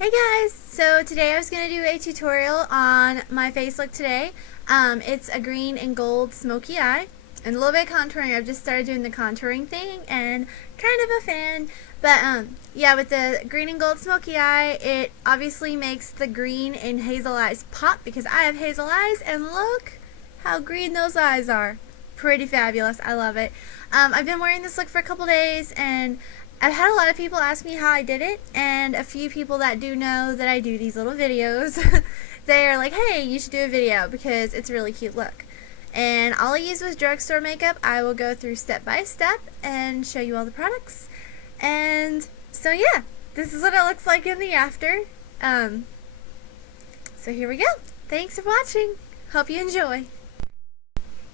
Hey guys! So today I was going to do a tutorial on my face look today. It's a green and gold smoky eye and a little bit of contouring. I've just started doing the contouring thing and kind of a fan. But yeah, with the green and gold smoky eye, it obviously makes the green and hazel eyes pop because I have hazel eyes, and look how green those eyes are. Pretty fabulous. I love it. I've been wearing this look for a couple days, and I've had a lot of people ask me how I did it, and a few people that do know that I do these little videos, they are like, hey, you should do a video because it's a really cute look. And all I used was drugstore makeup. I will go through step by step and show you all the products. And so yeah, this is what it looks like in the after. So here we go. Thanks for watching. Hope you enjoy.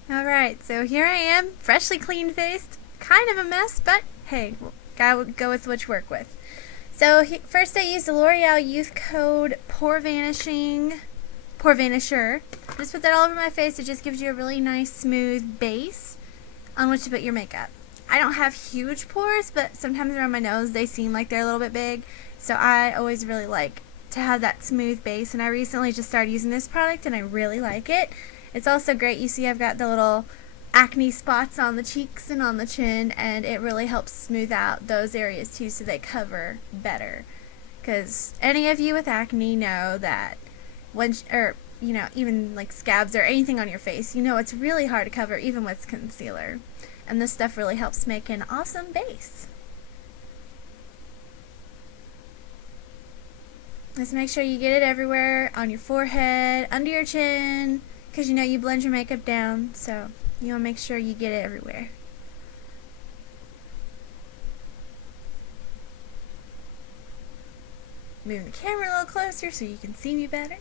Alright, so here I am, freshly clean faced. Kind of a mess, but hey, gotta go with what you work with. So first I used the L'Oreal Youth Code Pore Vanisher. Just put that all over my face. It just gives you a really nice smooth base on which to put your makeup. I don't have huge pores, but sometimes around my nose they seem like they're a little bit big. So I always really like to have that smooth base, and I recently just started using this product and I really like it. It's also great. You see I've got the little acne spots on the cheeks and on the chin, and it really helps smooth out those areas too, so they cover better. Because any of you with acne know that even like scabs or anything on your face, it's really hard to cover even with concealer, and this stuff really helps make an awesome base. Just make sure you get it everywhere, on your forehead, under your chin, because you blend your makeup down, so you want to make sure you get it everywhere. Moving the camera a little closer so you can see me better.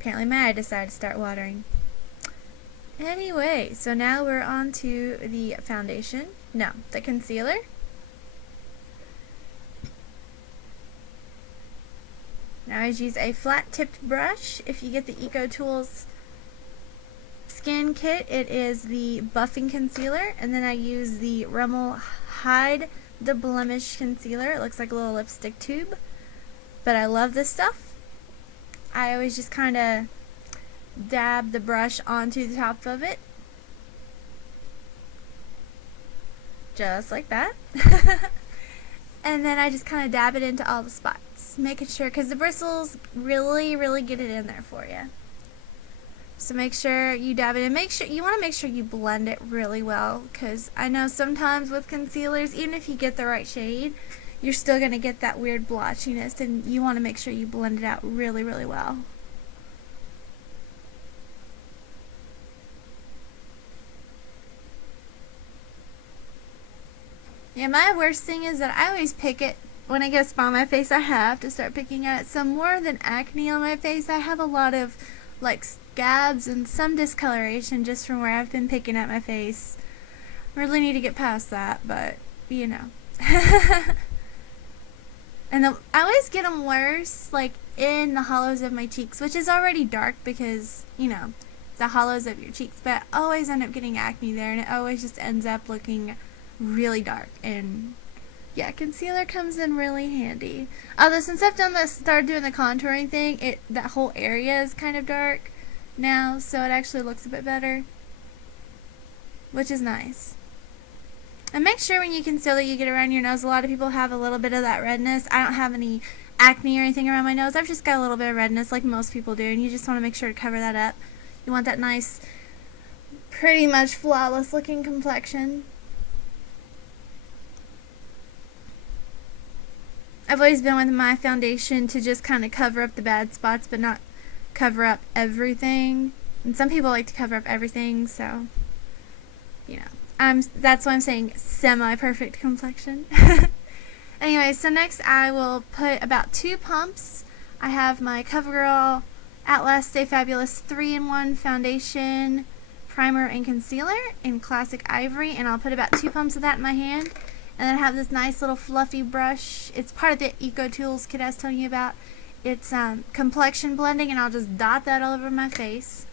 Apparently my eye decided to start watering. Anyway, so now we're on to the foundation. No, the concealer. Now I use a flat-tipped brush. If you get the Eco Tools Skin Kit, it is the buffing concealer, and then I use the Rimmel Hide the Blemish concealer. It looks like a little lipstick tube, but I love this stuff. I always just kind of dab the brush onto the top of it, just like that. And then I just kind of dab it into all the spots, making sure, because the bristles really get it in there for you. So make sure you dab it in. You want to make sure you blend it really well, because I know sometimes with concealers, even if you get the right shade, you're still going to get that weird blotchiness, and you want to make sure you blend it out really well. Yeah, my worst thing is that I always pick it when I get a spot on my face. I have to start picking at it. So more than acne on my face, I have a lot of like scabs and some discoloration just from where I've been picking at my face. Really need to get past that, but And I always get them worse like in the hollows of my cheeks, which is already dark because the hollows of your cheeks, but I always end up getting acne there, and it always just ends up looking really dark. And yeah, concealer comes in really handy. Although since I've started doing the contouring thing, that whole area is kind of dark now, so it actually looks a bit better, which is nice. And make sure when you conceal that you get around your nose. A lot of people have a little bit of that redness. I don't have any acne or anything around my nose. I've just got a little bit of redness like most people do, and you just want to make sure to cover that up. You want that nice, pretty much flawless looking complexion. I've always been with my foundation to just kind of cover up the bad spots, but not cover up everything. And some people like to cover up everything, so that's why I'm saying semi-perfect complexion. Anyway, so next I will put about 2 pumps. I have my CoverGirl Outlast Stay Fabulous 3-in-1 foundation, primer, and concealer in Classic Ivory, and I'll put about 2 pumps of that in my hand. And then I have this nice little fluffy brush. It's part of the Eco Tools kit I was telling you about. It's complexion blending, and I'll just dot that all over my face.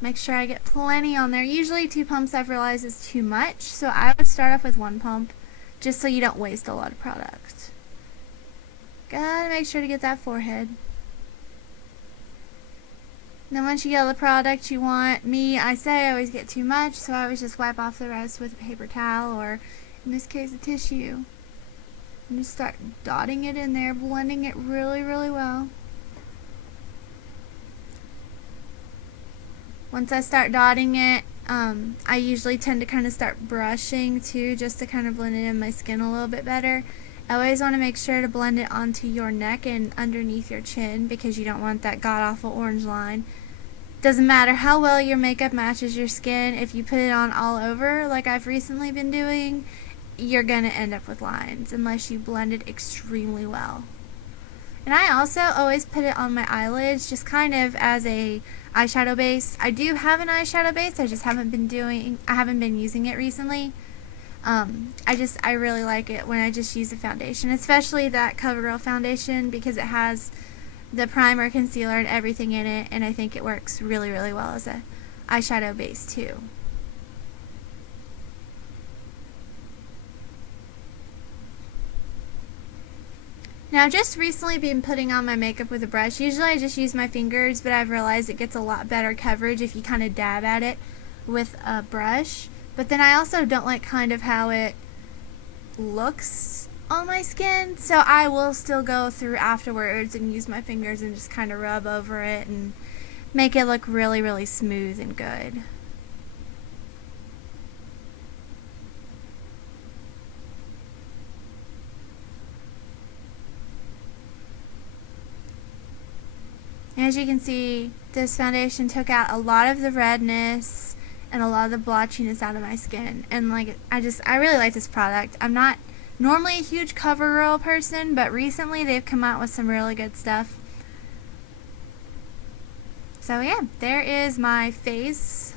Make sure I get plenty on there. Usually 2 pumps I've realized is too much, so I would start off with 1 pump just so you don't waste a lot of product. Gotta make sure to get that forehead. Then once you get all the product you want, I always get too much, so I always just wipe off the rest with a paper towel, or in this case a tissue. And just start dotting it in there, blending it really, really well. Once I start dotting it, I usually tend to kind of start brushing too, just to kind of blend it in my skin a little bit better. I always want to make sure to blend it onto your neck and underneath your chin, because you don't want that god-awful orange line. Doesn't matter how well your makeup matches your skin, if you put it on all over like I've recently been doing, you're going to end up with lines unless you blend it extremely well. And I also always put it on my eyelids, just kind of as a eyeshadow base. I do have an eyeshadow base, I haven't been using it recently. I really like it when I just use a foundation, especially that CoverGirl foundation, because it has the primer, concealer, and everything in it, and I think it works really, really well as a eyeshadow base too. Now, I've just recently been putting on my makeup with a brush. Usually I just use my fingers, but I've realized it gets a lot better coverage if you kind of dab at it with a brush. But then I also don't like kind of how it looks on my skin, so I will still go through afterwards and use my fingers and just kind of rub over it and make it look really, really smooth and good. As you can see, this foundation took out a lot of the redness and a lot of the blotchiness out of my skin, and I really like this product. I'm not normally a huge CoverGirl person, but recently they've come out with some really good stuff. So yeah, there is my face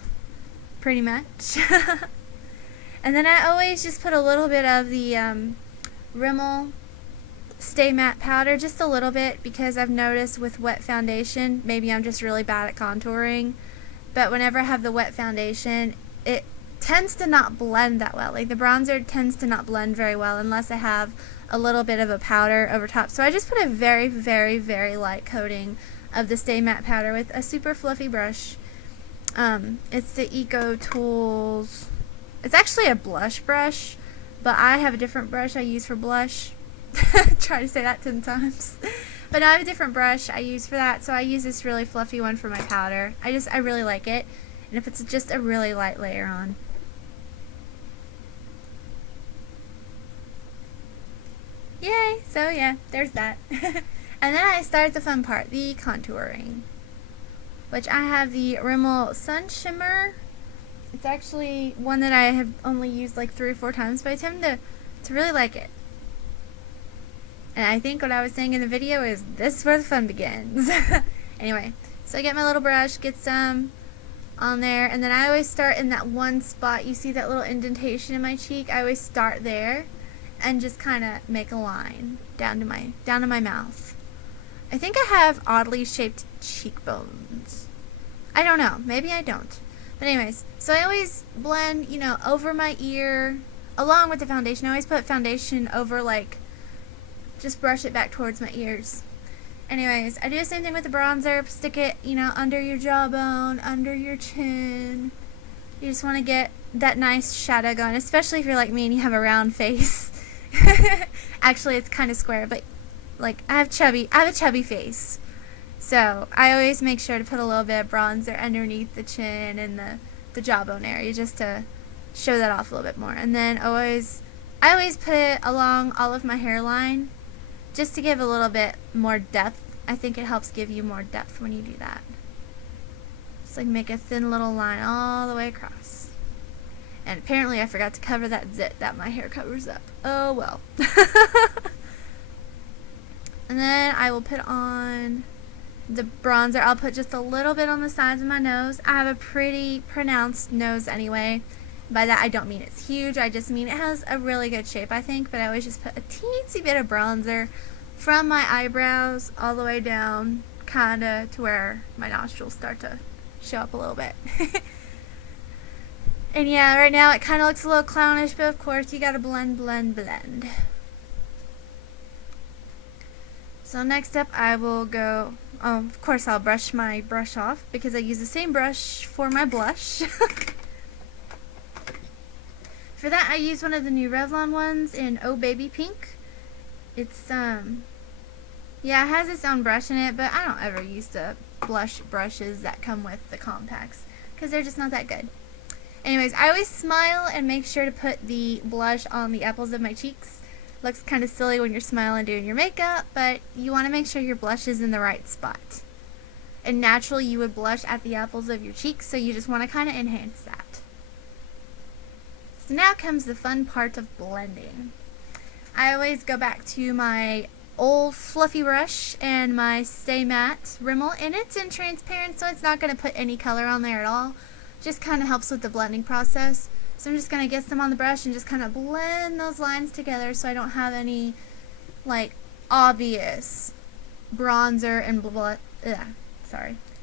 pretty much. And then I always just put a little bit of the Rimmel Stay Matte powder, just a little bit, because I've noticed with wet foundation, maybe I'm just really bad at contouring, but whenever I have the wet foundation, it tends to not blend that well. Like the bronzer tends to not blend very well unless I have a little bit of a powder over top. So I just put a very, very, very light coating of the Stay Matte powder with a super fluffy brush. It's the Eco Tools. It's actually a blush brush, but I have a different brush I use for blush. Try to say that 10 times. But no, I have a different brush I use for that, so I use this really fluffy one for my powder. I really like it, and if it's just a really light layer on. Yay! So yeah, there's that. And then I start the fun part, the contouring, which I have the Rimmel Sun Shimmer. It's actually one that I have only used like 3 or 4 times, but I tend to really like it. And I think what I was saying in the video is this is where the fun begins. Anyway, so I get my little brush, get some on there, and then I always start in that one spot. You see that little indentation in my cheek? I always start there and just kind of make a line down to my mouth. I think I have oddly shaped cheekbones. I don't know. Maybe I don't. But anyways, so I always blend, over my ear along with the foundation. I always put foundation over, just brush it back towards my ears. Anyways, I do the same thing with the bronzer. Stick it, under your jawbone, under your chin. You just want to get that nice shadow going, especially if you're like me and you have a round face. Actually, it's kind of square, but I have a chubby face. So I always make sure to put a little bit of bronzer underneath the chin and the jawbone area, just to show that off a little bit more. And then I always put it along all of my hairline, just to give a little bit more depth. I think it helps give you more depth when you do that. Just make a thin little line all the way across. And apparently I forgot to cover that zit that my hair covers up. Oh well. And then I will put on the bronzer. I'll put just a little bit on the sides of my nose. I have a pretty pronounced nose anyway. By that I don't mean it's huge, I just mean it has a really good shape, I think. But I always just put a teensy bit of bronzer from my eyebrows all the way down, kinda to where my nostrils start to show up a little bit. And yeah, right now it kind of looks a little clownish, but of course you gotta blend, blend, blend. So next up I will go, of course I'll brush my brush off because I use the same brush for my blush. For that I use one of the new Revlon ones in Oh Baby Pink. It's yeah, it has its own brush in it, but I don't ever use the blush brushes that come with the compacts because they're just not that good. Anyways, I always smile and make sure to put the blush on the apples of my cheeks. Looks kind of silly when you're smiling doing your makeup, but you want to make sure your blush is in the right spot. And naturally you would blush at the apples of your cheeks, so you just want to kind of enhance that. So now comes the fun part of blending. I always go back to my old fluffy brush and my Stay Matte Rimmel, and it's in transparent, so it's not going to put any color on there at all. Just kind of helps with the blending process. So I'm just going to get some on the brush and just kind of blend those lines together so I don't have any like obvious bronzer and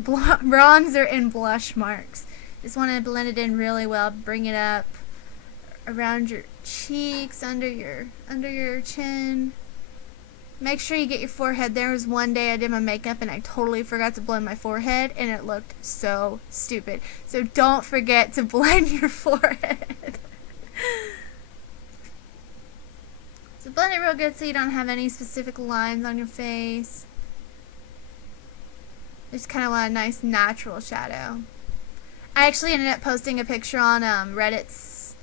bronzer and blush marks. Just want to blend it in really well, bring it up around your cheeks, under your chin. Make sure you get your forehead. There was one day I did my makeup and I totally forgot to blend my forehead and it looked so stupid. So don't forget to blend your forehead. So blend it real good so you don't have any specific lines on your face. Just kind of want a nice natural shadow. I actually ended up posting a picture on Reddit's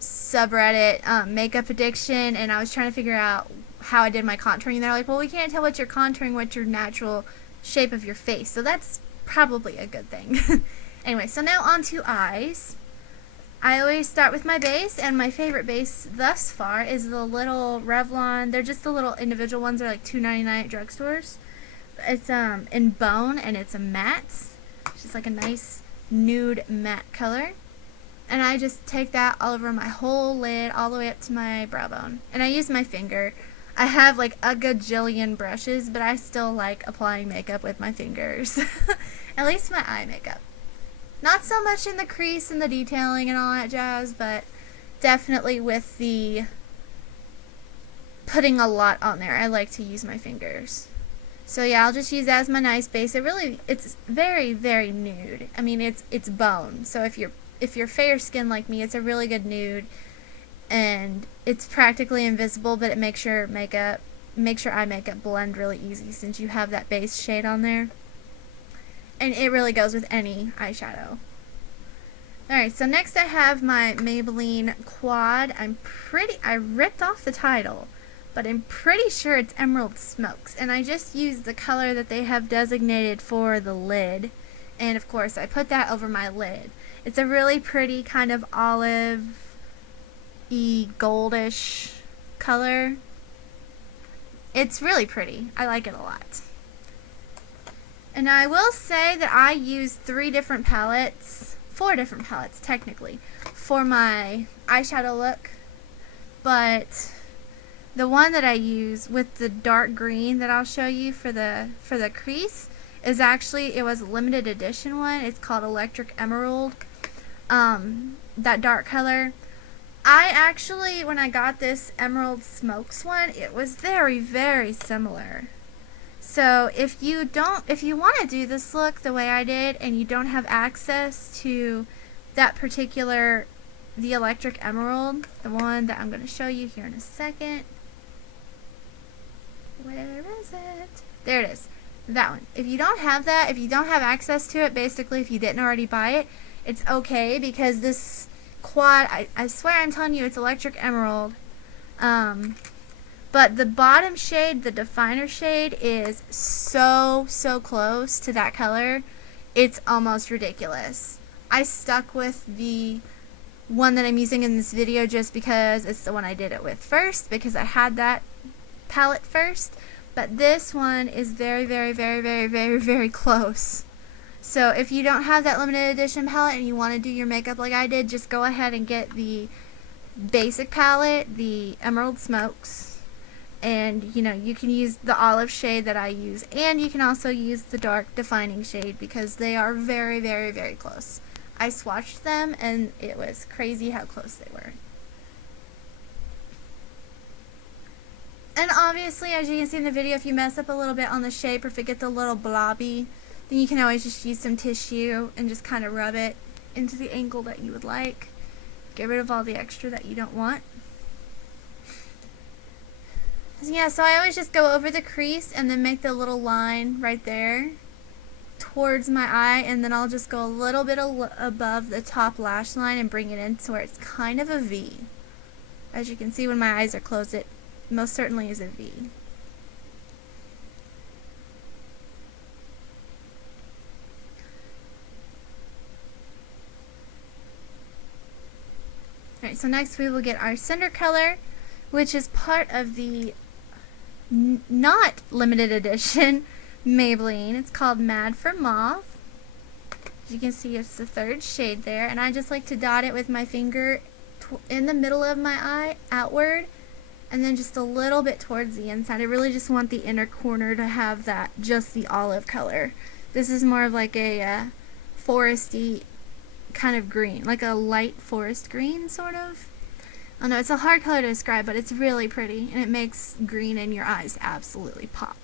subreddit, makeup addiction, and I was trying to figure out how I did my contouring. They're like, well, we can't tell what you're contouring, what's your natural shape of your face, so that's probably a good thing. Anyway, so now on to eyes. I always start with my base, and my favorite base thus far is the little Revlon. They're just the little individual ones. They're like $2.99 at drugstores. It's in bone, and it's a matte. It's just like a nice nude matte color. And I just take that all over my whole lid, all the way up to my brow bone. And I use my finger. I have like a gajillion brushes, but I still like applying makeup with my fingers. At least my eye makeup. Not so much in the crease and the detailing and all that jazz, but definitely with the putting a lot on there. I like to use my fingers. So yeah, I'll just use that as my nice base. It's very, very nude. I mean, it's bone. So if you're fair skinned like me, it's a really good nude, and it's practically invisible, but it makes your eye makeup blend really easy since you have that base shade on there. And it really goes with any eyeshadow. Alright, so next I have my Maybelline Quad. I ripped off the title, but I'm pretty sure it's Emerald Smokes, and I just used the color that they have designated for the lid, and of course I put that over my lid. It's a really pretty kind of olive-y goldish color. It's really pretty. I like it a lot. And I will say that I use 4 different palettes technically, for my eyeshadow look, but the one that I use with the dark green that I'll show you for the crease is actually, it was a limited edition one. It's called Electric Emerald. That dark color. I actually, when I got this Emerald Smokes one, it was very, very similar. So if you want to do this look the way I did and you don't have access to that particular, the Electric Emerald, the one that I'm going to show you here in a second. Where is it? There it is. That one. If you don't have that, if you don't have access to it, basically if you didn't already buy it, it's okay, because this Quad, I swear I'm telling you, it's Electric Emerald. But the bottom shade, the definer shade, is so close to that color. It's almost ridiculous. I stuck with the one that I'm using in this video just because it's the one I did it with first, because I had that palette first. But this one is very, very, very, very, very, very close. So if you don't have that limited edition palette and you want to do your makeup like I did, just go ahead and get the basic palette, the Emerald Smokes, and you can use the olive shade that I use, and you can also use the dark defining shade because they are very, very, very close. I swatched them and it was crazy how close they were. And obviously, as you can see in the video, if you mess up a little bit on the shape or if it gets a little blobby, then you can always just use some tissue and just kind of rub it into the angle that you would like. Get rid of all the extra that you don't want. Yeah, so I always just go over the crease and then make the little line right there towards my eye, and then I'll just go a little bit above the top lash line and bring it in to where it's kind of a V. As you can see, when my eyes are closed, it most certainly is a V. Alright, so next we will get our center color, which is part of the not limited edition Maybelline. It's called Mad for Mauve. As you can see, it's the third shade there, and I just like to dot it with my finger in the middle of my eye, outward, and then just a little bit towards the inside. I really just want the inner corner to have that, just the olive color. This is more of like a foresty kind of green, like a light forest green, sort of. I know it's a hard color to describe, but it's really pretty, and it makes green in your eyes absolutely pop.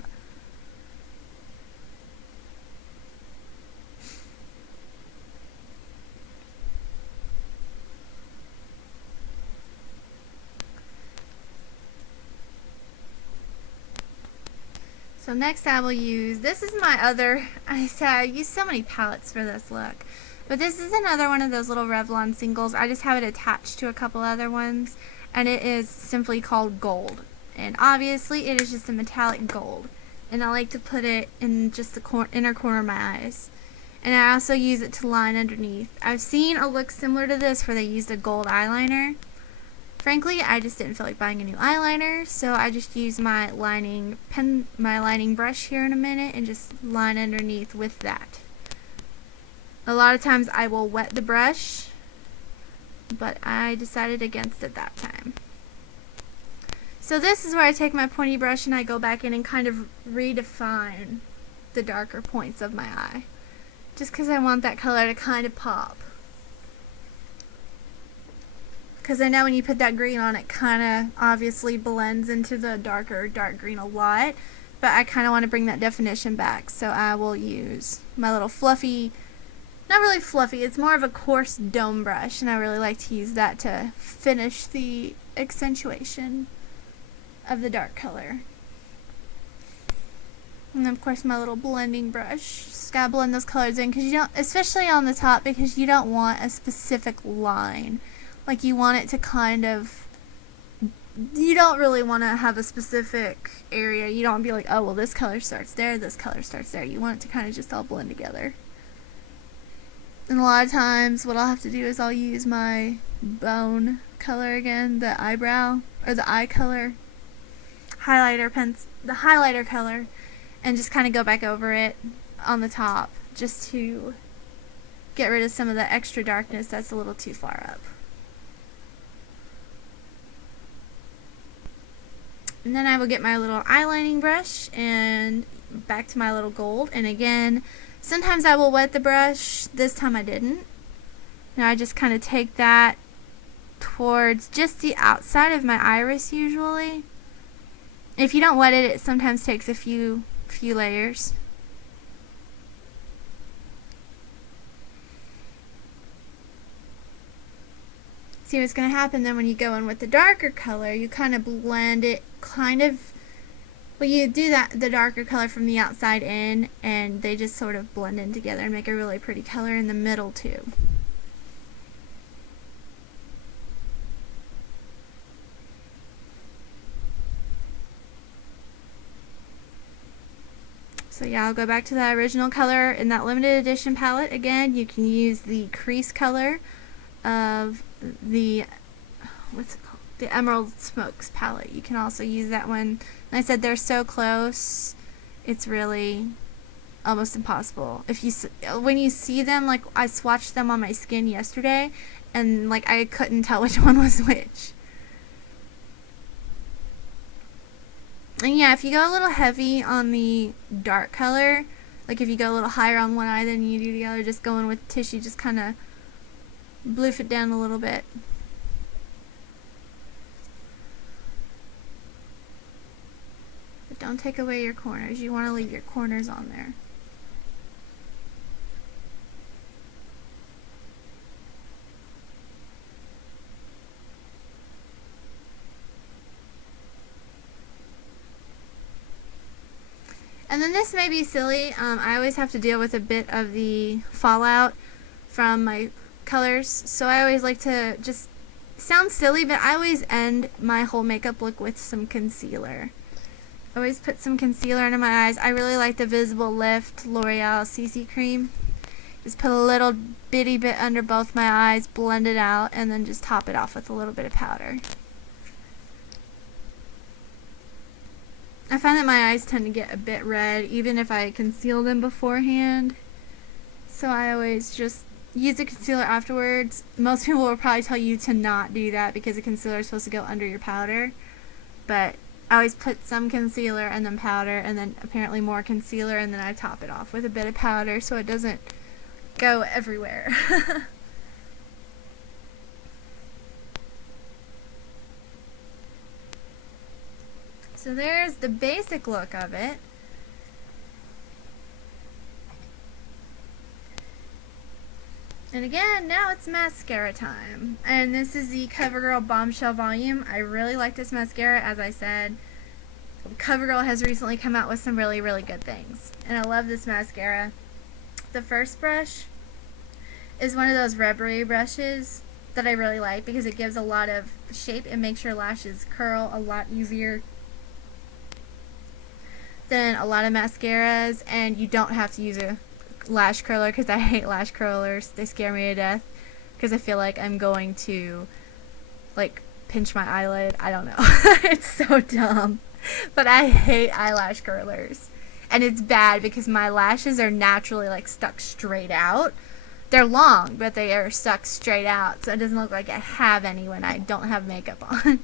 So next I will use, this is my other, I use so many palettes for this look. But this is another one of those little Revlon singles. I just have it attached to a couple other ones, and it is simply called Gold. And obviously it is just a metallic gold. And I like to put it in just the inner corner of my eyes. And I also use it to line underneath. I've seen a look similar to this where they used a gold eyeliner. Frankly, I just didn't feel like buying a new eyeliner, so I just used my lining brush here in a minute and just line underneath with that. A lot of times I will wet the brush, but I decided against it that time. So this is where I take my pointy brush and I go back in and kind of redefine the darker points of my eye. Just because I want that color to kind of pop. Because I know when you put that green on, it kind of obviously blends into the darker dark green a lot. But I kind of want to bring that definition back. So I will use my little fluffy, not really fluffy, it's more of a coarse dome brush. And I really like to use that to finish the accentuation of the dark color. And then of course my little blending brush. Just gotta blend those colors in, because you don't, especially on the top, because you don't want a specific line. Like you want it to kind of, you don't really want to have a specific area. You don't want to be like, oh well, this color starts there, this color starts there. You want it to kind of just all blend together. And a lot of times what I'll have to do is I'll use my bone color again, the eyebrow, or the eye color, the highlighter color, and just kind of go back over it on the top just to get rid of some of the extra darkness that's a little too far up. And then I will get my little eyelining brush and back to my little gold. And again, sometimes I will wet the brush. This time I didn't. Now I just kind of take that towards just the outside of my iris usually. If you don't wet it, it sometimes takes a few layers. See what's going to happen then when you go in with the darker color, you kind of blend it well, you do the darker color from the outside in, and they just sort of blend in together and make a really pretty color in the middle too. So yeah, I'll go back to that original color in that limited edition palette. Again, you can use the crease color of the, what's it called? The Emerald Smokes palette. You can also use that one. And I said they're so close, it's really almost impossible. When you see them, like I swatched them on my skin yesterday, and like I couldn't tell which one was which. And yeah, if you go a little heavy on the dark color, like if you go a little higher on one eye than you do the other, just go in with tissue, just kind of bloof it down a little bit. But don't take away your corners. You want to leave your corners on there. And then this may be silly. I always have to deal with a bit of the fallout from my colors, so I always like to just, sounds silly, but I always end my whole makeup look with some concealer. I always put some concealer under my eyes. I really like the Visible Lift L'Oreal CC cream. Just put a little bitty bit under both my eyes, blend it out, and then just top it off with a little bit of powder. I find that my eyes tend to get a bit red even if I conceal them beforehand. So I always just use the concealer afterwards. Most people will probably tell you to not do that because the concealer is supposed to go under your powder. But I always put some concealer and then powder and then apparently more concealer, and then I top it off with a bit of powder so it doesn't go everywhere. So there's the basic look of it. And again, now it's mascara time. And this is the CoverGirl Bombshell Volume. I really like this mascara, as I said. CoverGirl has recently come out with some really, really good things. And I love this mascara. The first brush is one of those rubbery brushes that I really like because it gives a lot of shape and makes your lashes curl a lot easier than a lot of mascaras, and you don't have to use a lash curler because I hate lash curlers. They scare me to death because I feel like I'm going to like pinch my eyelid. I don't know. It's so dumb. But I hate eyelash curlers. And it's bad because my lashes are naturally like stuck straight out. They're long, but they are stuck straight out, so it doesn't look like I have any when I don't have makeup on.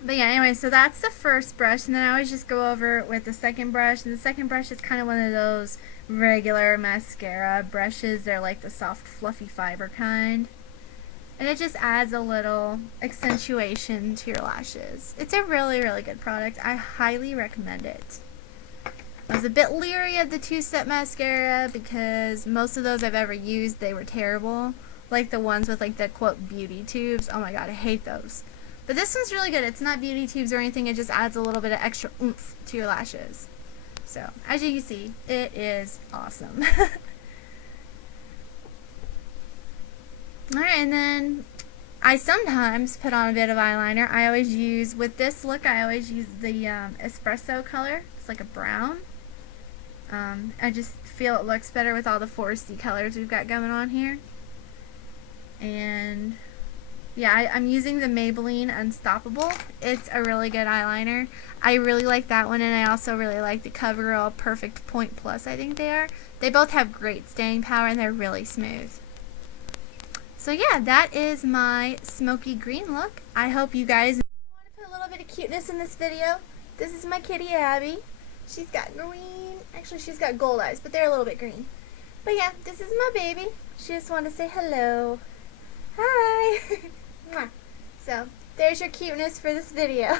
But yeah, anyway, so that's the first brush, and then I always just go over with the second brush, and the second brush is kind of one of those regular mascara brushes. They're like the soft, fluffy fiber kind. And it just adds a little accentuation to your lashes. It's a really, really good product. I highly recommend it. I was a bit leery of the two-step mascara because most of those I've ever used, they were terrible. Like the ones with like the quote beauty tubes. Oh my god, I hate those. But this one's really good. It's not beauty tubes or anything. It just adds a little bit of extra oomph to your lashes. So, as you can see, it is awesome. Alright, and then I sometimes put on a bit of eyeliner. I always use, with this look, I always use the espresso color. It's like a brown. I just feel it looks better with all the foresty colors we've got going on here. And yeah, I'm using the Maybelline Unstoppable. It's a really good eyeliner. I really like that one, and I also really like the CoverGirl Perfect Point Plus, I think they are. They both have great staying power, and they're really smooth. So yeah, that is my smoky green look. I hope you guys want to put a little bit of cuteness in this video. This is my kitty Abby. She's got green, actually she's got gold eyes, but they're a little bit green. But yeah, this is my baby. She just wanted to say hello. Hi. So, there's your cuteness for this video.